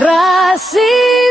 Rasi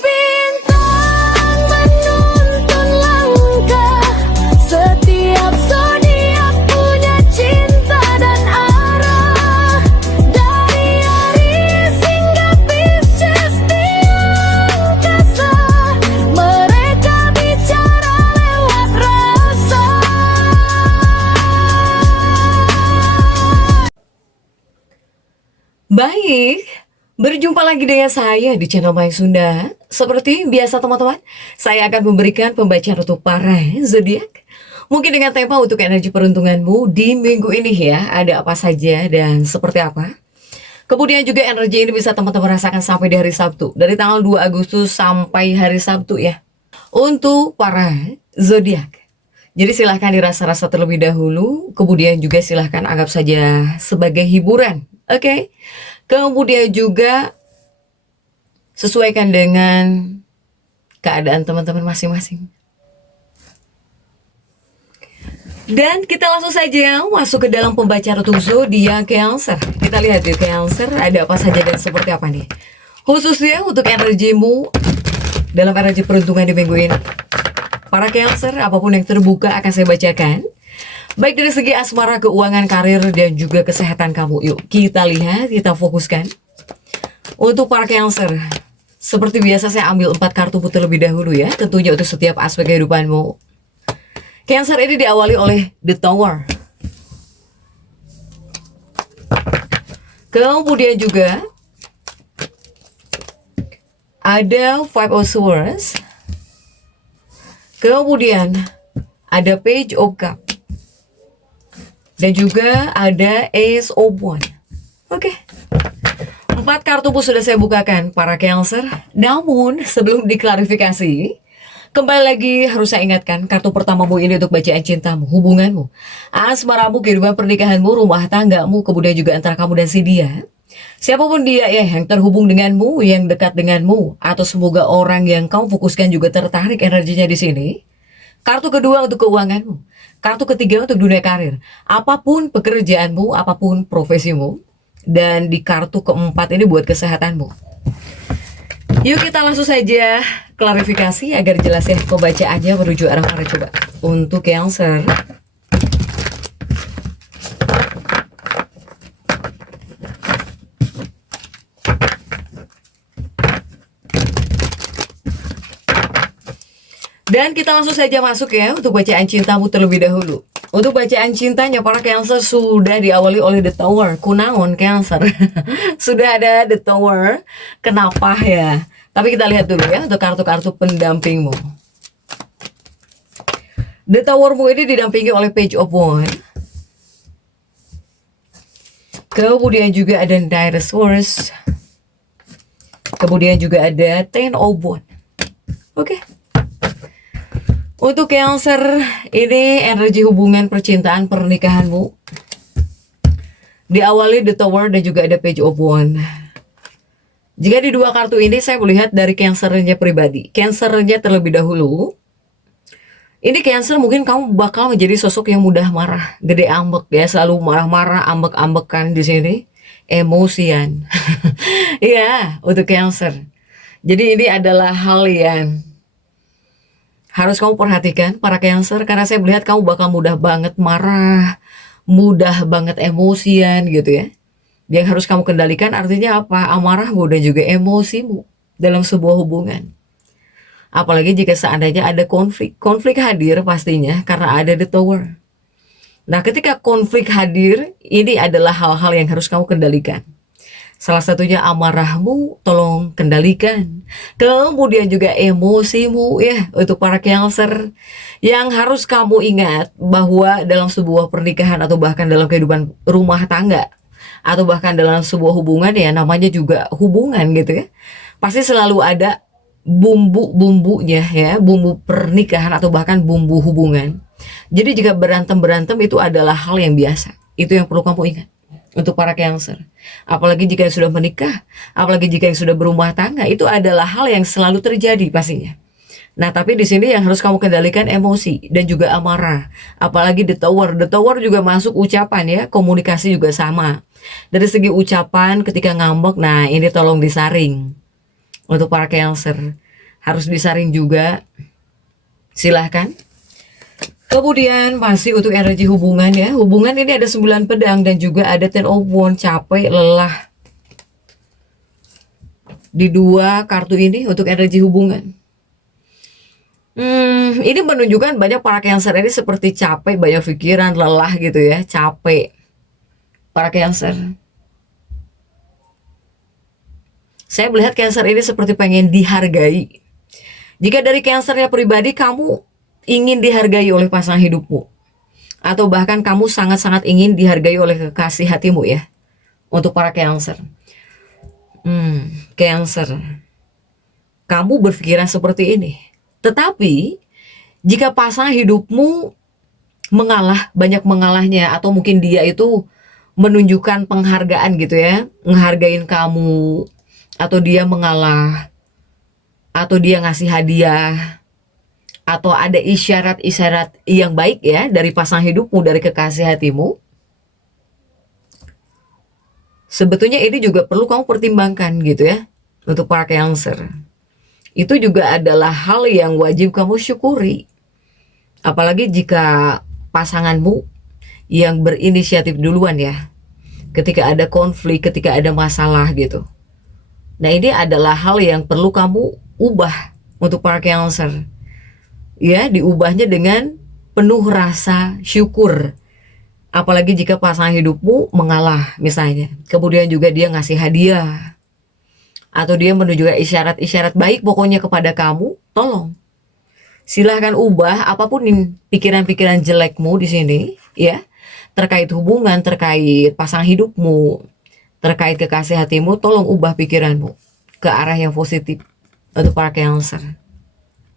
bintang menuntun langkah, setiap zodiak punya cinta dan arah. Dari Aries hingga Pisces di angkasa, mereka bicara lewat rasa. Baik, berjumpa lagi dengan saya di channel Mayang Sunda. Seperti biasa teman-teman, saya akan memberikan pembacaan untuk para zodiak. Mungkin dengan tema untuk energi peruntunganmu di minggu ini ya, ada apa saja dan seperti apa. Kemudian juga energi ini bisa teman-teman rasakan sampai di hari Sabtu, dari tanggal 2 Agustus sampai hari Sabtu ya. Untuk para zodiak. Jadi silahkan dirasa-rasa terlebih dahulu, kemudian juga silahkan anggap saja sebagai hiburan. Oke, kemudian juga sesuaikan dengan keadaan teman-teman masing-masing. Dan kita langsung saja masuk ke dalam pembacaan untuk zodiak Cancer. Kita lihat di Cancer ada apa saja dan seperti apa nih. Khususnya untuk energimu dalam energi peruntungan di minggu ini. Para Cancer, apapun yang terbuka akan saya bacakan. Baik dari segi asmara, keuangan, karir, dan juga kesehatan kamu. Yuk kita lihat, kita fokuskan. Untuk para Cancer, seperti biasa saya ambil 4 kartu putih terlebih dahulu ya. Tentunya untuk setiap aspek kehidupanmu. Cancer ini diawali oleh The Tower. Kemudian juga ada Five of Swords. Kemudian ada Page of Cups. Dan juga ada Ace of Wands. Oke. 4 kartu pun sudah saya bukakan para Cancer. Namun sebelum diklarifikasi, kembali lagi harus saya ingatkan, kartu pertamamu ini untuk bacaan cintamu, hubunganmu, asmaramu, kehidupan pernikahanmu, rumah tanggamu, kemudian juga antara kamu dan si dia. Siapapun dia ya yang terhubung denganmu, yang dekat denganmu, atau semoga orang yang kau fokuskan juga tertarik energinya di sini. Kartu kedua untuk keuanganmu. Kartu ketiga untuk dunia karir. Apapun pekerjaanmu, apapun profesimu. Dan di kartu keempat ini buat kesehatanmu. Yuk kita langsung saja klarifikasi agar jelas ya pembacaannya menuju arah mana coba. Untuk Cancer. Dan kita langsung saja masuk ya untuk bacaan cintamu terlebih dahulu. Untuk bacaan cintanya para Cancer sudah diawali oleh The Tower. Kunaon Cancer. Sudah ada The Tower. Kenapa ya? Tapi kita lihat dulu ya untuk kartu-kartu pendampingmu. The Towermu ini didampingi oleh Page of Wands. Kemudian juga ada Knight of Swords. Kemudian juga ada Ten of Wands. Oke. Untuk Cancer, ini energi hubungan percintaan pernikahanmu. Diawali The Tower dan juga ada Page of Wands. Jika di dua kartu ini saya melihat dari Cancer-nya pribadi. Cancer-nya terlebih dahulu. Ini Cancer mungkin kamu bakal menjadi sosok yang mudah marah, gede ambek ya, selalu marah-marah, ambek-ambekan di sini, emosian. Iya, untuk Cancer. Jadi ini adalah hal yang harus kamu perhatikan para Cancer, karena saya melihat kamu bakal mudah banget marah, mudah banget emosian gitu ya. Yang harus kamu kendalikan artinya apa? Amarahmu dan juga emosimu dalam sebuah hubungan. Apalagi jika seandainya ada konflik. Konflik hadir pastinya karena ada The Tower. Nah ketika konflik hadir, ini adalah hal-hal yang harus kamu kendalikan. Salah satunya amarahmu, tolong kendalikan. Kemudian juga emosimu ya untuk para Cancer. Yang harus kamu ingat bahwa dalam sebuah pernikahan atau bahkan dalam kehidupan rumah tangga, atau bahkan dalam sebuah hubungan ya namanya juga hubungan gitu ya. Pasti selalu ada bumbu-bumbunya ya, bumbu pernikahan atau bahkan bumbu hubungan. Jadi jika berantem-berantem itu adalah hal yang biasa. Itu yang perlu kamu ingat. Untuk para Cancer, apalagi jika sudah menikah, apalagi jika yang sudah berumah tangga, itu adalah hal yang selalu terjadi pastinya. Nah, tapi di sini yang harus kamu kendalikan emosi dan juga amarah. Apalagi The Tower. The Tower juga masuk ucapan ya, komunikasi juga sama. Dari segi ucapan ketika ngambek, nah ini tolong disaring. Untuk para Cancer harus disaring juga, silahkan. Kemudian masih untuk energi hubungan ya. Hubungan ini ada 9 pedang dan juga ada Ten of Wands, capek, lelah. Di dua kartu ini untuk energi hubungan. Ini menunjukkan banyak para Cancer ini seperti capek, banyak pikiran, lelah gitu ya, capek. Para Cancer. Saya melihat Cancer ini seperti pengen dihargai. Jika dari Cancernya pribadi, kamu ingin dihargai oleh pasangan hidupmu. Atau bahkan kamu sangat-sangat ingin dihargai oleh kekasih hatimu ya. Untuk para Cancer. Cancer. Kamu berpikiran seperti ini. Tetapi, jika pasangan hidupmu mengalah, banyak mengalahnya, atau mungkin dia itu menunjukkan penghargaan gitu ya, ngehargain kamu, atau dia mengalah, atau dia ngasih hadiah, atau ada isyarat-isyarat yang baik ya dari pasangan hidupmu, dari kekasih hatimu, sebetulnya ini juga perlu kamu pertimbangkan gitu ya, untuk para Cancer. Itu juga adalah hal yang wajib kamu syukuri. Apalagi jika pasanganmu yang berinisiatif duluan ya. Ketika ada konflik, ketika ada masalah gitu. Nah, ini adalah hal yang perlu kamu ubah untuk para Cancer. Ya, diubahnya dengan penuh rasa syukur. Apalagi jika pasangan hidupmu mengalah misalnya. Kemudian juga dia ngasih hadiah. Atau dia menunjukkan isyarat-isyarat baik pokoknya kepada kamu, tolong. Silahkan ubah apapun pikiran-pikiran jelekmu di sini, ya. Terkait hubungan, terkait pasangan hidupmu, terkait kekasih hatimu, tolong ubah pikiranmu ke arah yang positif untuk para Cancer.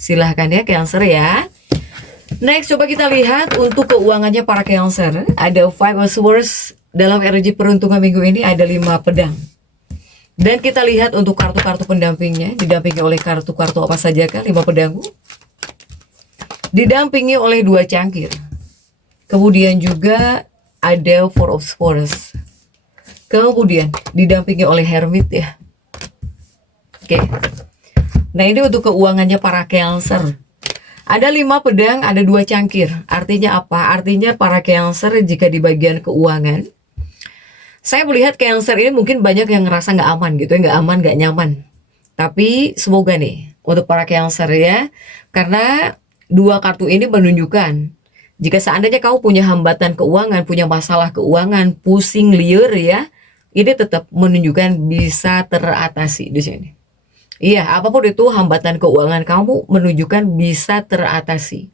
Silahkan ya Cancer ya. Next, coba kita lihat untuk keuangannya para Cancer. Ada 5 of Swords dalam energi peruntungan minggu ini, ada 5 pedang. Dan kita lihat untuk kartu-kartu pendampingnya, didampingi oleh kartu-kartu apa saja kan? 5 pedangmu. Didampingi oleh 2 cangkir. Kemudian juga ada 4 of Swords. Kemudian didampingi oleh Hermit ya. Oke. Nah, ini untuk keuangannya para Cancer. Ada 5 pedang, ada 2 cangkir. Artinya apa? Artinya para Cancer jika di bagian keuangan, saya melihat Cancer ini mungkin banyak yang ngerasa nggak aman gitu ya, nggak aman, nggak nyaman. Tapi semoga nih untuk para Cancer ya, karena 2 kartu ini menunjukkan jika seandainya kamu punya hambatan keuangan, punya masalah keuangan, pusing, liar ya, ini tetap menunjukkan bisa teratasi di sini. Iya, apapun itu hambatan keuangan kamu menunjukkan bisa teratasi.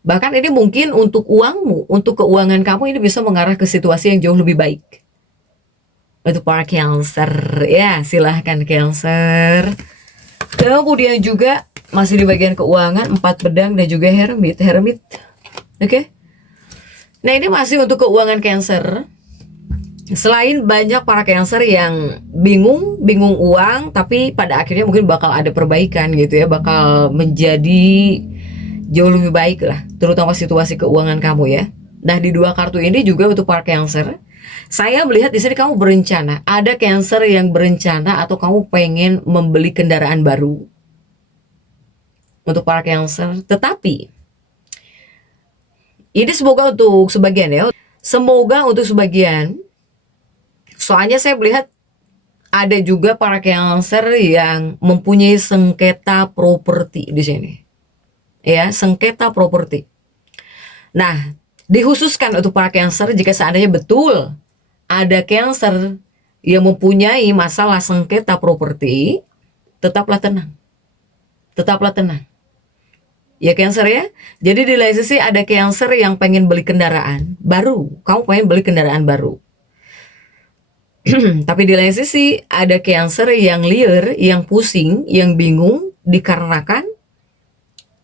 Bahkan ini mungkin untuk uangmu, untuk keuangan kamu ini bisa mengarah ke situasi yang jauh lebih baik. Untuk para Cancer, ya silahkan Cancer. Kemudian juga masih di bagian keuangan, 4 pedang dan juga Hermit. Oke. Nah, ini masih untuk keuangan Cancer. Selain banyak para Cancer yang bingung uang, tapi pada akhirnya mungkin bakal ada perbaikan gitu ya, bakal menjadi jauh lebih baik lah, terutama situasi keuangan kamu ya. Nah, di 2 kartu ini juga untuk para Cancer, saya melihat di sini kamu berencana, ada Cancer yang berencana atau kamu pengen membeli kendaraan baru untuk para Cancer. Tetapi ini semoga untuk sebagian ya, semoga untuk sebagian. Soalnya saya melihat ada juga para Cancer yang mempunyai sengketa properti di sini. Ya, sengketa properti. Nah, dikhususkan untuk para Cancer, jika seandainya betul ada Cancer yang mempunyai masalah sengketa properti, tetaplah tenang. Tetaplah tenang. Ya Cancer ya. Jadi di lain sisi ada Cancer yang pengen beli kendaraan baru. Kamu pengen beli kendaraan baru. Tapi di lain sisi ada Cancer yang liar, yang pusing, yang bingung dikarenakan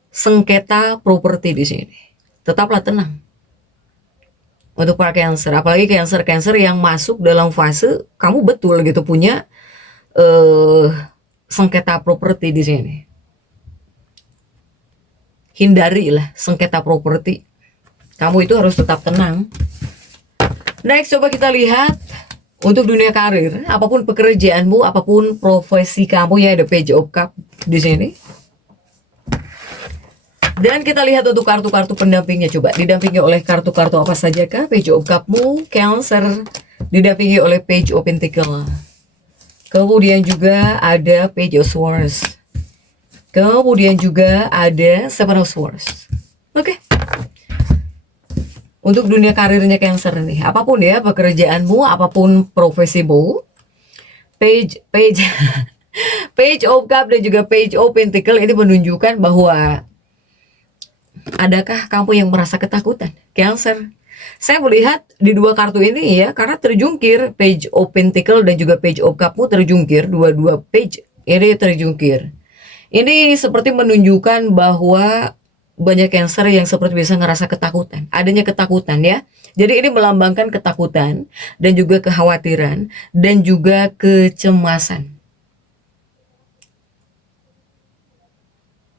sengketa properti di sini. Tetaplah tenang. Untuk para Cancer, apalagi Cancer yang masuk dalam fase kamu betul gitu punya sengketa properti di sini. Hindarilah sengketa properti. Kamu itu harus tetap tenang. Next, coba kita lihat Untuk dunia karir, apapun pekerjaanmu, apapun profesi kamu ya, ada Page of Cup di sini. Dan kita lihat untuk kartu-kartu pendampingnya, coba didampingi oleh kartu-kartu apa saja kah? Page of Cup-mu, Cancer, didampingi oleh Page of Pentacle. Kemudian juga ada Page of Swords. Kemudian juga ada Seven of Swords. Oke. Untuk dunia karirnya Cancer nih, apapun ya pekerjaanmu, apapun profesimu, Page Page of Cup dan juga Page of Pentacle ini menunjukkan bahwa adakah kamu yang merasa ketakutan, Cancer? Saya melihat di dua kartu ini ya, karena terjungkir Page of Pentacle dan juga Page of Cup-mu terjungkir, dua-dua page ini terjungkir. Ini seperti menunjukkan bahwa banyak Cancer yang seperti bisa ngerasa ketakutan, adanya ketakutan ya. Jadi ini melambangkan ketakutan dan juga kekhawatiran dan juga kecemasan.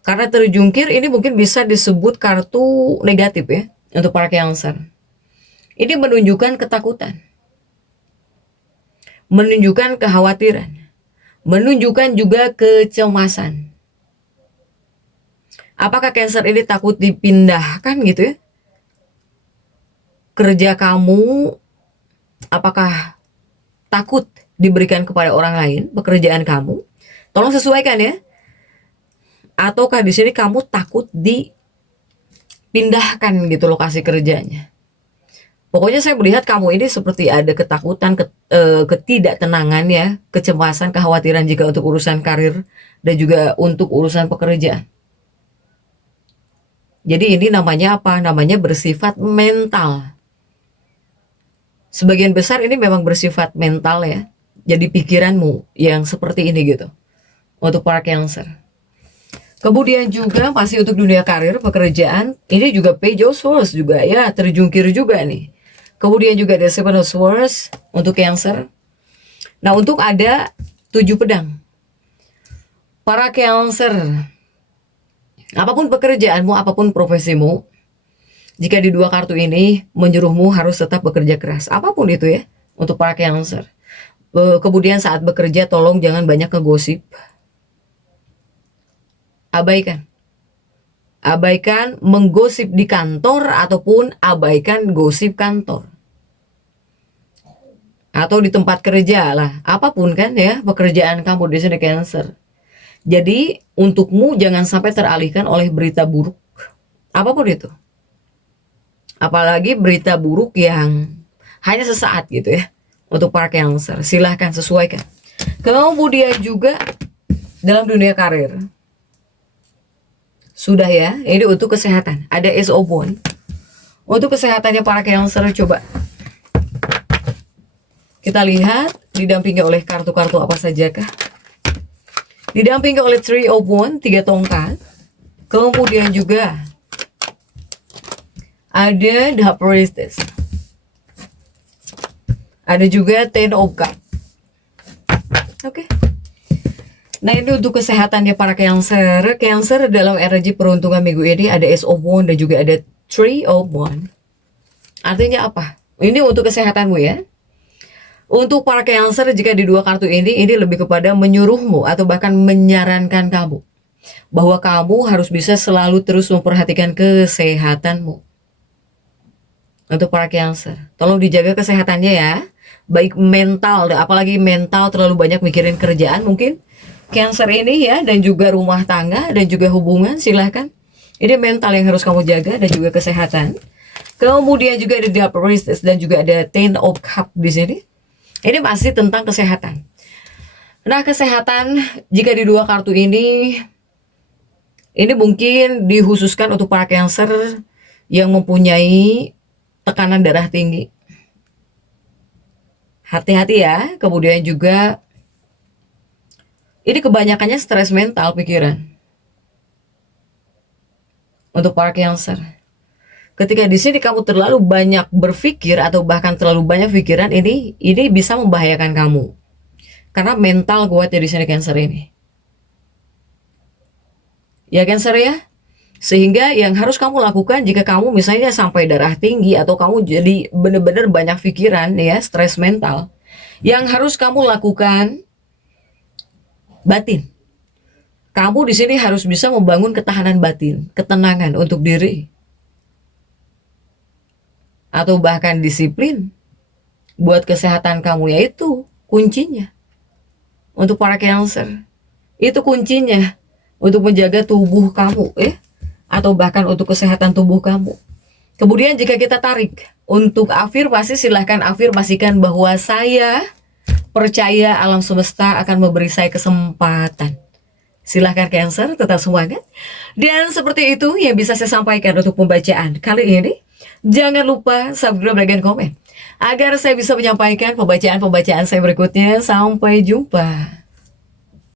Karena terjungkir ini mungkin bisa disebut kartu negatif ya untuk para Cancer. Ini menunjukkan ketakutan, menunjukkan kekhawatiran, menunjukkan juga kecemasan. Apakah Cancer ini takut dipindahkan gitu ya? Kerja kamu, apakah takut diberikan kepada orang lain pekerjaan kamu? Tolong sesuaikan ya. Ataukah di sini kamu takut dipindahkan gitu lokasi kerjanya? Pokoknya saya melihat kamu ini seperti ada ketakutan, ketidaktenangan ya, kecemasan, kekhawatiran jika untuk urusan karir dan juga untuk urusan pekerjaan. Jadi ini namanya apa? Namanya bersifat mental. Sebagian besar ini memang bersifat mental ya. Jadi pikiranmu yang seperti ini gitu. Untuk para Cancer. Kemudian juga masih untuk dunia karir, pekerjaan, ini juga Page of Swords juga ya, terjungkir juga nih. Kemudian juga ada Seven of Swords untuk Cancer. Nah, untuk ada 7 pedang. Para Cancer, apapun pekerjaanmu, apapun profesimu, jika di dua kartu ini menyuruhmu harus tetap bekerja keras, apapun itu ya, untuk para Cancer. Kemudian saat bekerja tolong jangan banyak ngegosip. Abaikan menggosip di kantor ataupun abaikan gosip kantor. Atau di tempat kerja lah, apapun kan ya pekerjaan kamu di sini Cancer. Jadi untukmu jangan sampai teralihkan oleh berita buruk. Apapun itu. Apalagi berita buruk yang hanya sesaat gitu ya. Untuk para Cancer, silahkan sesuaikan. Kemudian juga dalam dunia karir. Sudah ya, ini untuk kesehatan. Ada Ace of Wands. Untuk kesehatannya para Cancer, coba kita lihat didampingi oleh kartu-kartu apa sajakah. Didampingi oleh Three of Wands, 3 tongkat. Kemudian juga ada The Priestess. Ada juga Ten of Cups. Oke. Nah, ini untuk kesehatannya para Cancer. Cancer dalam energi peruntungan minggu ini ada Ace of Wands dan juga ada Three of Wands. Artinya apa? Ini untuk kesehatanmu ya. Untuk para Cancer, jika di dua kartu ini lebih kepada menyuruhmu atau bahkan menyarankan kamu bahwa kamu harus bisa selalu terus memperhatikan kesehatanmu. Untuk para Cancer, tolong dijaga kesehatannya ya. Baik mental, apalagi mental terlalu banyak mikirin kerjaan mungkin Cancer ini ya, dan juga rumah tangga dan juga hubungan, silahkan. Ini mental yang harus kamu jaga dan juga kesehatan. Kemudian juga ada The Priestess dan juga ada Ten of Cups di sini. Ini masih tentang kesehatan. Nah, kesehatan jika di dua kartu ini mungkin dikhususkan untuk para Cancer yang mempunyai tekanan darah tinggi. Hati-hati ya. Kemudian juga ini kebanyakannya stres mental pikiran. Untuk para Cancer. Ketika di sini kamu terlalu banyak berpikir atau bahkan terlalu banyak pikiran, ini bisa membahayakan kamu. Karena mental kuat di sini Cancer ini. Ya Cancer ya. Sehingga yang harus kamu lakukan jika kamu misalnya sampai darah tinggi atau kamu jadi benar-benar banyak pikiran ya, stres mental. Yang harus kamu lakukan batin. Kamu di sini harus bisa membangun ketahanan batin, ketenangan untuk diri, atau bahkan disiplin buat kesehatan kamu, yaitu kuncinya. Untuk para Cancer, itu kuncinya untuk menjaga tubuh kamu, atau bahkan untuk kesehatan tubuh kamu. Kemudian jika kita tarik untuk afirmasi, silahkan afirmasikan bahwa saya percaya alam semesta akan memberi saya kesempatan. Silahkan Cancer, tetap semangat. Dan seperti itu yang bisa saya sampaikan untuk pembacaan kali ini. Jangan lupa subscribe, like, dan komen agar saya bisa menyampaikan pembacaan-pembacaan saya berikutnya. Sampai jumpa.